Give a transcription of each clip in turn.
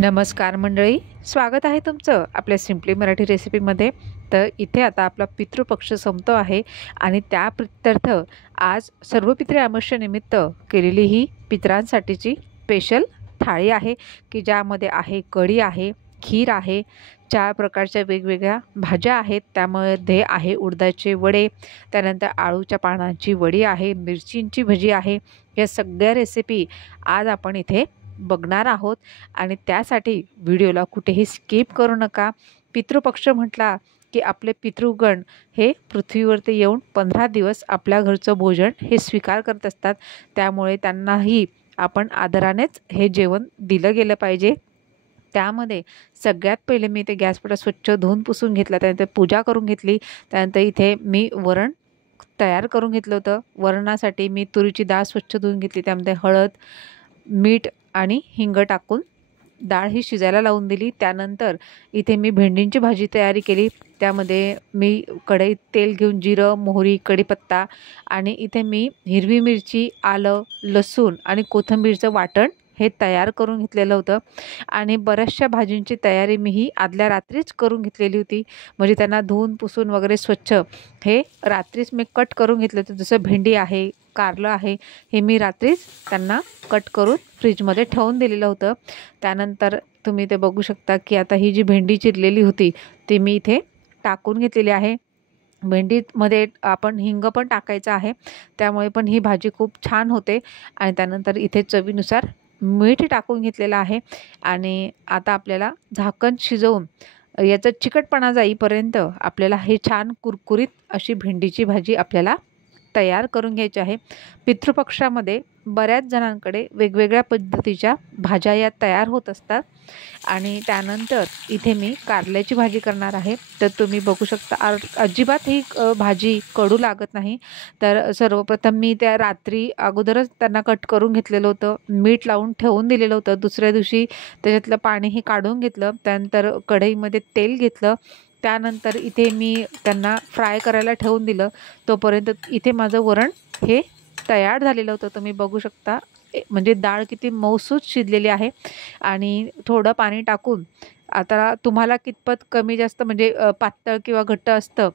नमस्कार मंडळी, स्वागत आहे तुमचं आपल्या सिम्पली मराठी रेसिपीमध्ये। तर इथे आता आपला पितृपक्ष संपतो आहे आणि त्या प्रित्यर्थ आज सर्व पितृ अमावस्येनिमित्त केलेली ही पितरांसाठीची स्पेशल थाळी आहे की ज्यामध्ये आहे कढी आहे, खीर आहे, 4 प्रकारच्या वेगवेगळ्या भाज्या आहेत, त्यामध्ये आहे उडदाचे वडे, त्यानंतर आळूच्या पानांची वडी आहे, मिरचींची भजी आहे। या सगळ्या रेसिपी आज आपण इथे बघणार आहोत आणि त्यासाठी व्हिडिओला कुठेही स्किप करू नका। पितृपक्ष म्हटला की आपले पितृगण हे पृथ्वीवरती येऊन 15 दिवस आपल्या घरचं भोजन हे स्वीकार करत असतात, त्यामुळे त्यांनाही आपण आदरानेच हे जेवण दिलं गेलं पाहिजे। त्यामध्ये सगळ्यात पहिले मी ते गॅसपटा स्वच्छ धुवून पुसून घेतला, त्यानंतर पूजा करून घेतली। त्यानंतर इथे मी वरण तयार करून घेतलं होतं। वरणासाठी मी तुरीची डाळ स्वच्छ धुवून घेतली, त्यामध्ये हळद, मीठ आणि हिंग टाकून डाळ ही शिजायला लावून दिली। त्यानंतर इथे मी भेंडींची भाजी तयारी केली, त्यामध्ये मी कढईत तेल घेऊन जिरं, मोहरी, कढीपत्ता आणि इथे मी हिरवी मिरची, आलं, लसूण आणि कोथिंबीरचं वाटण हे तयार करून घेतलेलं होतं। आणि बऱ्याचशा भाजींची तयारी मी ही आदल्या रात्रीच करून घेतलेली होती, म्हणजे त्यांना धुवून पुसून वगैरे स्वच्छ हे रात्रीच मी कट करून घेतलं होतं। जसं भेंडी आहे, कारलं आहे, हे मी रात्रीच त्यांना कट करून फ्रीजमध्ये ठेवून दिलेलं होतं। त्यानंतर तुम्ही ते बघू शकता की आता ही जी भेंडी चिरलेली होती ती मी इथे टाकून घेतलेली आहे। भेंडीमध्ये आपण हिंग पण टाकायचं आहे, त्यामुळे पण ही भाजी खूप छान होते। आणि त्यानंतर इथे चवीनुसार मीठ टाकून घेतलेलं आहे आणि आता आपल्याला झाकण शिजवून याचा चिकटपणा जाईपर्यंत आपल्याला हे छान कुरकुरीत अशी भेंडीची भाजी आपल्याला तयार करून घ्यायची आहे। पितृपक्षामध्ये बऱ्याच जणांकडे वेगवेगळ्या पद्धतीच्या भाज्या या तयार होत असतात। आणि त्यानंतर इथे मी कारल्याची भाजी करणार आहे, तर तुम्ही बघू शकता अजिबात ही भाजी कडू लागत नाही। तर सर्वप्रथम मी त्या रात्री अगोदरच त्यांना कट करून घेतलेलं होतं, मीठ लावून ठेवून दिलेलं होतं। दुसऱ्या दिवशी त्याच्यातलं पाणी हे काढून घेतलं, त्यानंतर कढईमध्ये तेल घेतलं, त्यानंतर इथे मी त्यांना फ्राय करायला ठेवून दिलं। तोपर्यंत इथे माझं वरण हे तयार झालेलं होतं, तुम्ही बघू शकता। म्हणजे डाळ किती मऊसूत शिजलेली आहे आणि थोडं पाणी टाकून आता तुम्हाला कितपत कमी जास्त म्हणजे पातळ किंवा घट्ट असतं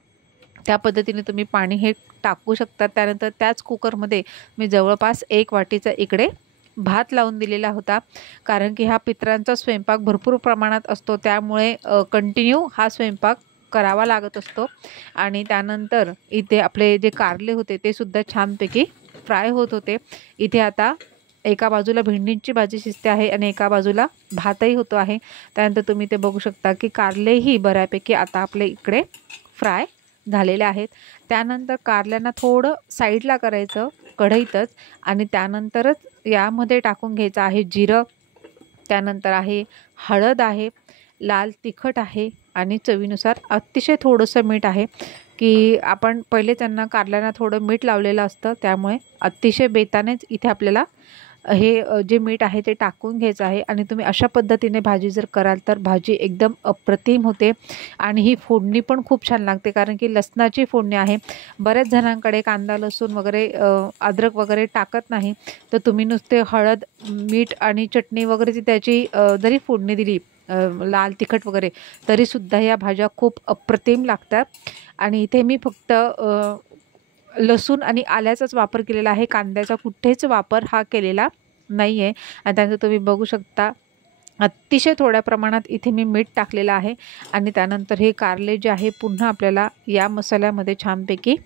त्या पद्धतीने तुम्ही पाणी हे टाकू शकता। त्यानंतर त्याच कुकरमध्ये मी जवळपास 1 वाटीचा इकडे भात लावून दिलेला होता, कारण की हा पितरांचा स्वयंपाक भरपूर प्रमाणात असतो, त्यामुळे कंटिन्यू हा स्वयंपाक करावा लागत असतो। आणि त्यानंतर इथे आपले जे कारले होते ते सुद्धा छानपैकी फ्राय होत होते। इथे आता एका बाजूला भेंडींची भाजी शिजते आहे आणि एका बाजूला भातही होतो आहे। त्यानंतर तुम्ही ते बघू शकता की कारलेही बऱ्यापैकी आता आपले इकडे फ्राय झालेले आहेत। त्यानंतर कारल्यांना थोडं साईडला करायचं कढईतच आणि त्यानंतरच यामध्ये टाकून घ्यायचं आहे जिरं, त्यानंतर आहे हळद आहे, लाल तिखट आहे आणि चवीनुसार अतिशय थोडंसं मीठ आहे। की आपण पहिले त्यांना कारल्यांना थोडं मीठ लावलेलं असतं, त्यामुळे अतिशय बेतानेच इथे आपल्याला हे जे मीठ आहे ते टाकून घ्यायचं आहे। आणि तुम्ही अशा पद्धतीने भाजी जर कराल तर भाजी एकदम अप्रतिम होते आणि ही फोडणी पण खूप छान लागते, कारण की लसणाची फोडणी आहे। बऱ्याच जणांकडे कांदा, लसूण वगैरे अद्रक वगैरे टाकत नाही, तर तुम्ही नुसते हळद, मीठ आणि चटणी वगैरे त्याची जरी फोडणी दिली लाल तिखट वगैरे, तरीसुद्धा या भाज्या खूप अप्रतिम लागतात। आणि इथे मी फक्त लसूण आणि आल्याचाच वापर केलेला आहे, कांद्याचा कुठेच वापर हा केलेला नाही आहे। आणि त्यानंतर तुम्ही बघू शकता अतिशय थोड्या प्रमाणात इथे मी मीठ टाकलेलं आहे। आणि त्यानंतर हे कारले जे आहे पुन्हा आपल्याला या मसाल्यामध्ये छानपैकी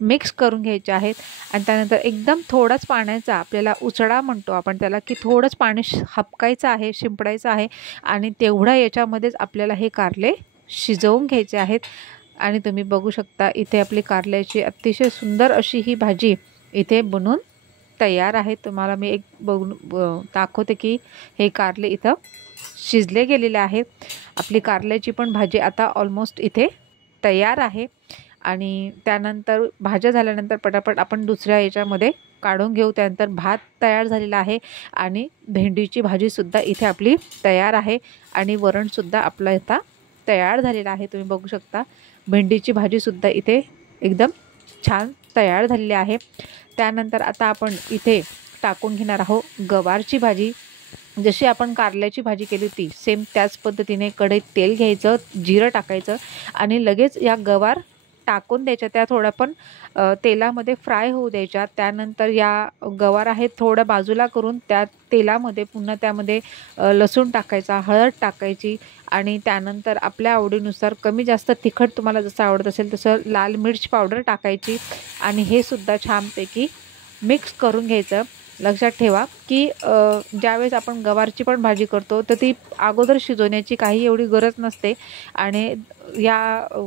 मिक्स करून घ्यायचे आहेत। आणि त्यानंतर एकदम थोडाच पाण्याचा आपल्याला उसळा म्हणतो आपण त्याला, की थोडंच पाणी हपकायचं आहे, शिंपडायचं आहे आणि तेवढा याच्यामध्येच आपल्याला हे कारले शिजवून घ्यायचे आहेत। आणि तुम्ही बघू शकता इथे आपली कारल्याची अतिशय सुंदर अशी ही भाजी इथे बनून तयार आहे। तुम्हाला मी एक बघून दाखवते की हे कारले इथं शिजले गेलेले आहेत। आपली कारल्याची पण भाजी आता ऑलमोस्ट इथे तयार आहे। आणि त्यानंतर भाज्या झाल्यानंतर पटापट आपण दुसऱ्या याच्यामध्ये काढून घेऊ। त्यानंतर भात तयार झालेला आहे आणि भेंडीची भाजीसुद्धा इथे आपली तयार आहे आणि वरणसुद्धा आपलं आता तयार झालेलं आहे। तुम्ही बघू शकता भेंडीची भाजीसुद्धा इथे एकदम छान तयार झालेली आहे। त्यानंतर आता आपण इथे टाकून घेणार आहोत गवारची भाजी। जशी आपण कारल्याची भाजी केली होती सेम त्याच पद्धतीने कढईत तेल घ्यायचं, जिरं टाकायचं आणि लगेच या गवार टाकून द्यायच्या. त्या थोड्या पण तेलामध्ये फ्राय होऊ द्यायच्या. त्यानंतर या गवार आहेत थोड्या बाजूला करून त्या तेलामध्ये पुन्हा त्यामध्ये लसूण टाकायचा, हळद टाकायची आणि त्यानंतर आपल्या आवडीनुसार कमी जास्त तिखट तुम्हाला जसं आवडत असेल तसं लाल मिर्च पावडर टाकायची आणि हे सुद्धा छानपैकी मिक्स करून घ्यायचं. लक्षात ठेवा की ज्यावेळेस आपण गवारची पण भाजी करतो तर ती अगोदर शिजवण्याची काही एवढी गरज नसते आणि या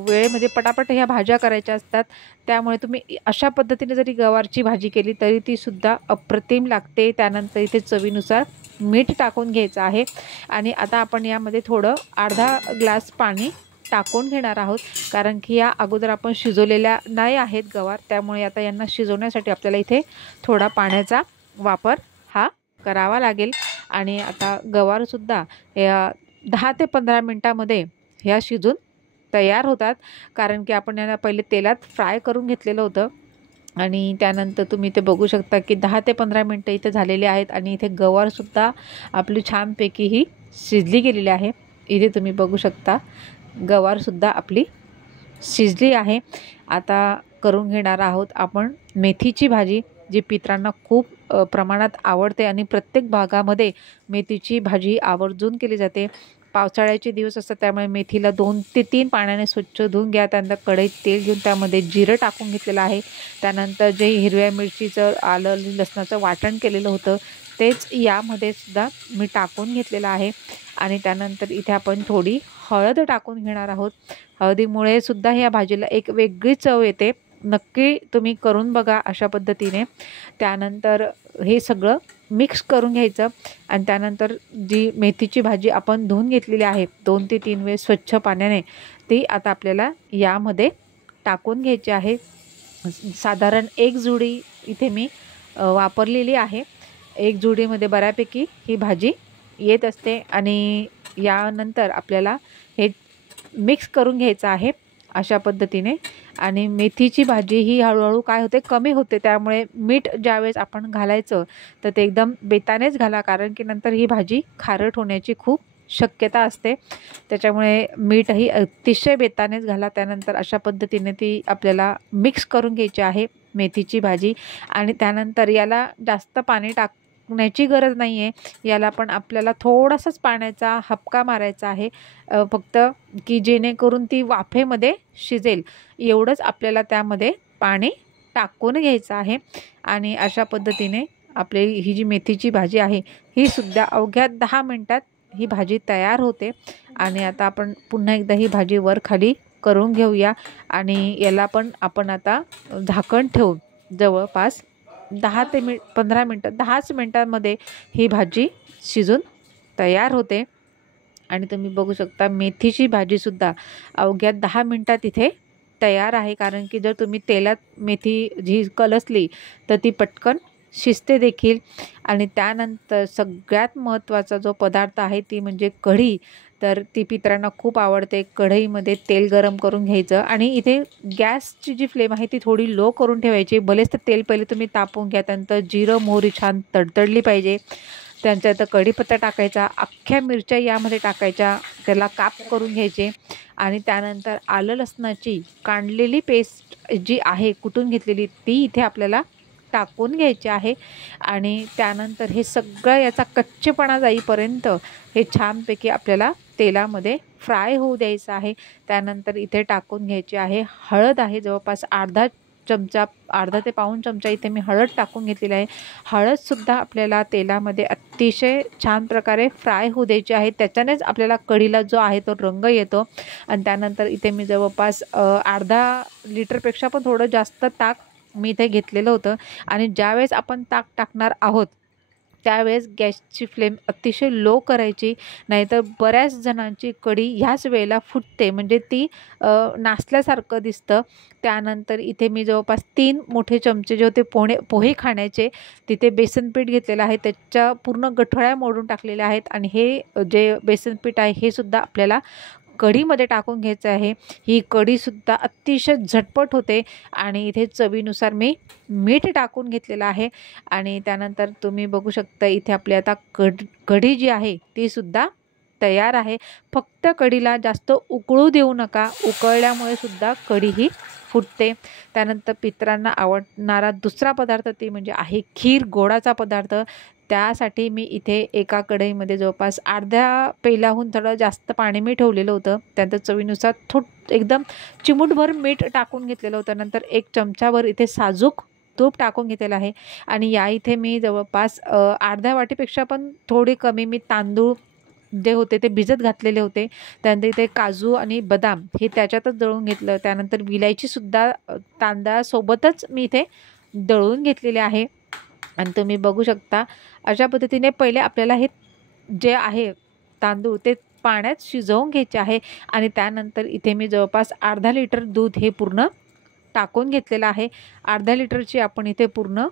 वेळेमध्ये पटापट ह्या भाज्या करायच्या असतात. त्यामुळे तुम्ही अशा पद्धतीने जरी गवारची भाजी केली तरी ती सुद्धा अप्रतिम लागते. त्यानंतर इथे चवीनुसार मीठ टाकून घ्यायचं आहे आणि आता आपण यामध्ये थोडं अर्धा ग्लास पाणी टाकून घेणार आहोत, कारण की या अगोदर आपण शिजवलेल्या नाही आहेत गवार, त्यामुळे आता यांना शिजवण्यासाठी आपल्याला इथे थोडा पाण्याचा वापर हा करावा लागेल. आणि आता गवारसुद्धा या 10 ते 15 मिनटामध्ये ह्या शिजून तयार होतात, कारण की आपण यांना पहिले तेलात फ्राय करून घेतलेलं होतं आणि त्यानंतर तुम्ही इथे बघू शकता की 10 ते 15 मिनटं इथे झालेले आहेत आणि इथे गवारसुद्धा आपली छानपैकी ही शिजली गेलेली आहे. इथे तुम्ही बघू शकता गवारसुद्धा आपली शिजली आहे. आता करून घेणार आहोत आपण मेथीची भाजी, जी पितरांना खूप प्रमाणात आवडते आणि प्रत्येक भागामध्ये मेथीची भाजी आवर्जून केली जाते. पावसाळ्याचे दिवस असतात त्यामुळे मेथीला 2 ते 3 पाण्याने स्वच्छ धुवून घ्या. त्यानंतर कढईत तेल घेऊन त्यामध्ये जिरं टाकून घेतलेलं आहे. त्यानंतर जे हिरव्या मिरचीचं, आलं लसणाचं वाटण केलेलं होतं तेच यामध्ये सुद्धा मी टाकून घेतलेलं आहे आणि त्यानंतर इथे आपण थोडी हळद टाकून घेणार आहोत. हळदीमुळे सुद्धा ह्या भाजीला एक वेगळी चव येते. नक्की तुम्ही करून बघा अशा पद्धतीने. त्यानंतर हे सगळं मिक्स करून घ्यायचं आणि त्यानंतर जी मेथीची भाजी आपण धुवून घेतलेली आहे 2 ते 3 वेळेस स्वच्छ पाण्याने, ती आता आपल्याला यामध्ये टाकून घ्यायची आहे. साधारण 1 जुडी इथे मी वापरलेली आहे. 1 जुडीमध्ये बऱ्यापैकी ही भाजी येत असते आणि यानंतर आपल्याला हे मिक्स करून घ्यायचं आहे अशा पद्धतीने. आणि मेथीची भाजी ही हळूहळू काय होते, कमी होते. त्यामुळे मीठ ज्यावेळेस आपण घालायचं तर ते एकदम बेतानेच घाला, कारण की नंतर ही भाजी खारट होण्याची खूप शक्यता असते. त्याच्यामुळे मीठही अतिशय बेतानेच घाला. त्यानंतर अशा पद्धतीने ती आपल्याला मिक्स करून घ्यायची आहे मेथीची भाजी. आणि त्यानंतर याला जास्त पाणी टाकण्याची गरज नाही आहे. याला पण आपल्याला थोडासाच पाण्याचा हबका मारायचा आहे, फक्त की जेणेकरून ती वाफेमध्ये शिजेल एवढंच आपल्याला त्यामध्ये पाणी टाकून घ्यायचं आहे. आणि अशा पद्धतीने आपली ही जी मेथीची भाजी आहे ही सुद्धा अवघ्या 10 मिनटात ही भाजी तयार होते. आणि आता आपण पुन्हा एकदा ही भाजी वर खाली करून घेऊया आणि याला पण आपण आता झाकण ठेवून जवळपास 10 ते 15 मिनटं 10च मिनटांमध्ये ही भाजी शिजून तयार होते. आणि तुम्ही बघू शकता मेथीची भाजीसुद्धा अवघ्या 10 मिनटात इथे तयार आहे, कारण की जर तुम्ही तेलात मेथी जी कलसली तर ती पटकन शिजते देखील. आणि त्यानंतर सगळ्यात महत्त्वाचा जो पदार्थ आहे ती म्हणजे कढी. तर ती पितरांना खूप आवडते. कढईमध्ये तेल गरम करून घ्यायचं आणि इथे गॅसची जी फ्लेम आहे ती थोडी लो करून ठेवायची. भलेच तर तेल पहिले तुम्ही तापवून घ्या. त्यानंतर जिरं मोहरी छान तडतडली पाहिजे. त्यांच्यात कढीपत्ता टाकायचा, अख्ख्या मिरच्या यामध्ये टाकायच्या, त्याला काप करून घ्यायचे आणि त्यानंतर आलं लसणाची काढलेली पेस्ट जी आहे कुटून घेतलेली ती इथे आपल्याला टाकून घ्यायची आहे. आणि त्यानंतर हे सगळं याचा कच्चेपणा जाईपर्यंत हे छानपैकी आपल्याला तेलामध्ये फ्राय होऊ द्यायचं आहे. त्यानंतर इथे टाकून घ्यायची आहे हळद आहे, जवळपास अर्धा ते पाऊण चमचा इथे मी हळद टाकून घेतलेली आहे. हळदसुद्धा आपल्याला तेलामध्ये अतिशय छान प्रकारे फ्राय होऊ द्यायची आहे. त्याच्यानेच आपल्याला कढीला जो आहे तो रंग येतो. आणि त्यानंतर इथे मी जवळपास अर्धा लिटरपेक्षा पण थोडं जास्त ताक मी इथे घेतलेलं होतं. आणि ज्यावेळेस आपण ताक टाकणार आहोत त्यावेळेस गॅसची फ्लेम अतिशय लो करायची, नाहीतर बऱ्याच जणांची कढी ह्याच वेळेला फुटते, म्हणजे ती नासल्यासारखं दिसतं. त्यानंतर इथे मी जवळपास 3 मोठे चमचे जे होते पोहे खाण्याचे तिथे बेसनपीठ घेतलेलं आहे, त्याच्या पूर्ण गठळ्या मोडून टाकलेल्या आहेत. आणि हे जे बेसनपीठ आहे हे सुद्धा आपल्याला कढीमध्ये टाकून घ्यायचं आहे। ही कढीसुद्धा अतिशय झटपट होते आणि इथे चवीनुसार मी मीठ टाकून घेतलेलं आहे आणि त्यानंतर तुम्ही बघू शकता इथे आपली आता कढी जी आहे ती सुद्धा तयार आहे। फक्त कढीला जास्त उकळू देऊ नका, उकळल्यामुळे सुद्धा कढी ही फुटते। त्यानंतर पितरांना आवडणारा दुसरा पदार्थ ते म्हणजे आहे खीर, गोडाचा पदार्थ। त्यासाठी मी इथे एका कढईमध्ये जवळपास अर्ध्या पेल्याहून थोडं जास्त पाणी मी ठेवलेलं होतं। त्यानंतर चवीनुसार एकदम चिमूटभर मीठ टाकून घेतलेलं होतं। नंतर 1 चमचाभर इथे साजूक तूप टाकून घेतलेलं आहे आणि या इथे मी जवळपास अर्ध्या वाटीपेक्षा पण थोडी कमी मी तांदूळ जे होते ते भिजत घातलेले होते। त्यानंतर इथे काजू आणि बदाम हे त्याच्यातच दळून घेतलं। त्यानंतर विलायचीसुद्धा तांदळासोबतच मी इथे दळून घेतलेले आहे आणि तुम्ही बघू शकता अशा पद्धतीने पहिले आपल्याला हे जे आहे तांदूळ ते पाण्यात शिजवून घ्यायचे आहे आणि त्यानंतर इथे मी जवळपास अर्धा लिटर दूध हे पूर्ण टाकून घेतलेलं आहे। अर्धा लिटरची आपण इथे पूर्ण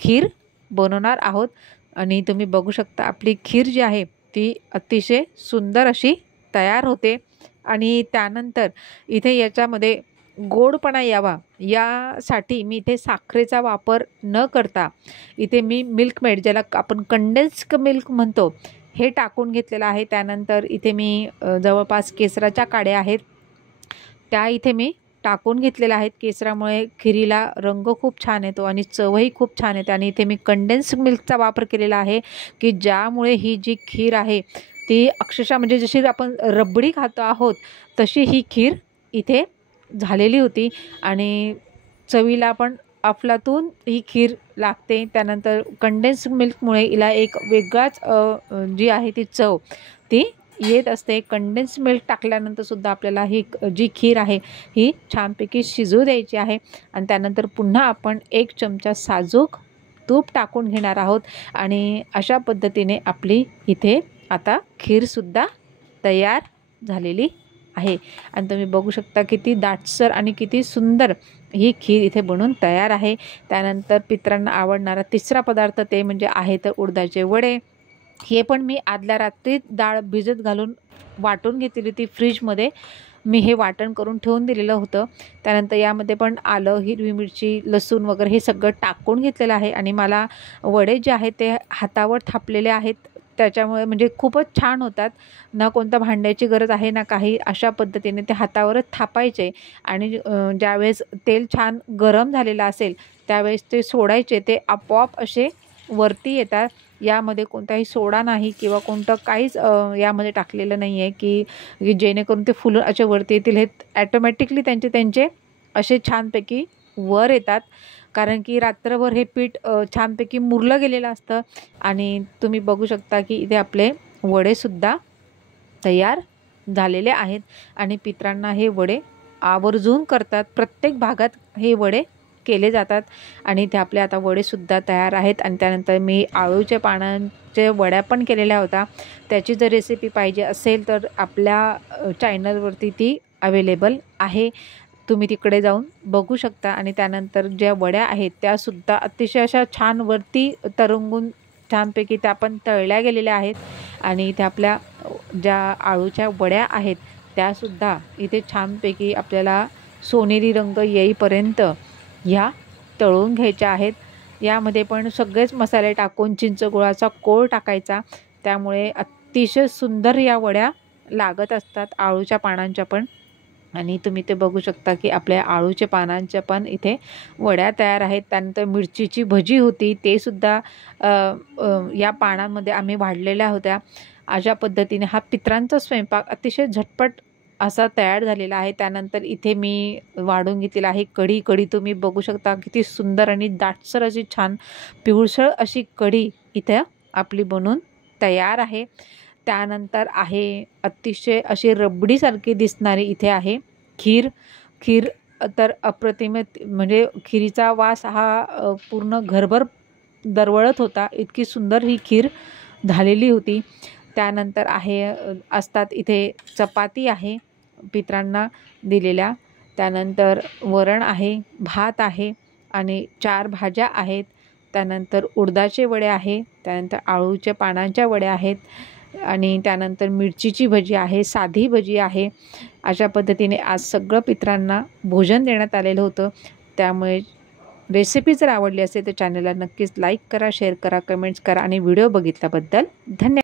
खीर बनवणार आहोत आणि तुम्ही बघू शकता आपली खीर जी आहे ती अतिशय सुंदर अशी तयार होते आणि त्यानंतर इथे याच्यामध्ये गोडपणा यावा यासाठी मी इथे साखरेचा वापर न करता इथे मी मिल्क मेड ज्याला आपण कंडेन्स्ड मिल्क म्हणतो हे टाकून घेतलेलं आहे। त्यानंतर इथे मी जवळपास केसराच्या काड्या आहेत त्या इथे मी टाकून घेतलेल्या आहेत। केसरामुळे खिरीला रंग खूप छान येतो आणि चवही खूप छान येते आणि इथे मी कंडेन्स्ड मिल्कचा वापर केलेला आहे की ज्यामुळे ही जी खीर आहे ती अक्षरशः म्हणजे जशी आपण रबडी खातो आहोत तशी ही खीर इथे झालेली होती आणि चवीला पण अफलातून ही खीर लागते। त्यानंतर कंडेन्स्ड मिल्कमुळे हिला एक वेगळाच जी आहे ती चव ती येत असते। कंडेन्स्ड मिल्क टाकल्यानंतर सुद्धा आपल्याला ही जी खीर आहे ही छानपैकी शिजू द्यायची आहे आणि त्यानंतर पुन्हा आपण 1 चमचा साजूक तूप टाकून घेणार आहोत आणि अशा पद्धतीने आपली इथे आता खीरसुद्धा तयार झालेली आहे आणि तुम्ही बघू शकता किती दाटसर आणि किती सुंदर ही खीर इथे बनून तयार आहे। त्यानंतर पितरांना आवडणारा तिसरा पदार्थ ते म्हणजे आहे तर उडदाचे वडे। हे पण मी आदल्या रात्री डाळ भिजत घालून वाटून घेतलेली होती फ्रीजमध्ये, मी हे वाटण करून ठेवून दिलेलं होतं। त्यानंतर यामध्ये पण आलं, हिरवी मिरची, लसूण वगैरे हे सगळं टाकून घेतलेलं आहे आणि मला वडे जे आहेत ते हातावर थापलेले आहेत त्याच्यामुळे म्हणजे खूपच छान होतात। ना कोणत्या भांड्याची गरज आहे ना काही, अशा पद्धतीने ते हातावरच थापायचे आणि ज्यावेळेस तेल छान गरम झालेलं असेल त्यावेळेस ते सोडायचे, ते आपोआप असे वरती येतात। यामध्ये कोणताही सोडा नाही किंवा कोणतं काहीच यामध्ये टाकलेलं नाही आहे की जेणेकरून ते फुलं असे वरती येतील। हे ॲटोमॅटिकली त्यांचे असे छानपैकी वर येतात कारण की रात्रभर हे पीठ छानपैकी मुरलं गेलेलं असतं आणि तुम्ही बघू शकता की इथे आपले वडेसुद्धा तयार झालेले आहेत आणि पितरांना हे वडे आवर्जून करतात। प्रत्येक भागात हे वडे केले जातात आणि इथे आपले आता वडेसुद्धा तयार आहेत आणि त्यानंतर मी आळूच्या पानांच्या वड्या पण केलेल्या होत्या। त्याची जर रेसिपी पाहिजे असेल तर आपल्या चॅनलवरती ती अवेलेबल आहे, तुम्ही तिकडे जाऊन बघू शकता। आणि त्यानंतर ज्या वड्या आहेत त्यासुद्धा अतिशय अशा छान वरती तरंगून छानपैकी त्या पण तळल्या गेलेल्या आहेत आणि इथे आपल्या ज्या आळूच्या वड्या आहेत त्यासुद्धा इथे छानपैकी आपल्याला सोनेरी रंग येईपर्यंत ह्या तळून घ्यायच्या आहेत। यामध्ये पण सगळेच मसाले टाकून चिंचगुळाचा कोळ टाकायचा, त्यामुळे अतिशय सुंदर या वड्या लागत असतात आळूच्या पानांच्या पण। आणि तुम्ही ते बघू शकता की आपल्या आळूच्या पानांच्या पण इथे वड्या तयार आहेत। त्यानंतर मिरचीची भजी होती, ते सुद्धा या पानांमध्ये आम्ही वाढलेल्या होत्या। अशा पद्धतीने हा पितरांचा स्वयंपाक अतिशय झटपट असा तयार झालेला आहे। त्यानंतर इथे मी वाढून घेतलेला आहे कढी तुम्ही बघू शकता किती सुंदर आणि दाटसर अशी छान पिवळसर अशी कढी इथे आपली बनून तयार आहे। त्यानंतर आहे अतिशय अशी रबडीसारखी दिसणारी इथे आहे खीर तर अप्रतिम, म्हणजे खिरीचा वास हा पूर्ण घरभर दरवळत होता, इतकी सुंदर ही खीर झालेली होती। त्यानंतर असतात इथे चपाती आहे पितरांना दिलेल्या, त्यानंतर वरण आहे, भात आहे आणि 4 भाज्या आहेत। त्यानंतर उडदाचे वडे आहे, त्यानंतर आळूच्या पानांच्या वड्या आहेत, आणि त्यानंतर मिरचीची भजी आहे, साधी भजी आहे. अशा पद्धतीने आज सगळं पितरांना भोजन देण्यात आलेलं होतं. त्यामुळे रेसिपी जर आवडली असेल तर चॅनलला नक्कीच लाईक करा, शेअर करा, कमेंट्स करा आणि व्हिडिओ बघितल्याबद्दल धन्यवाद.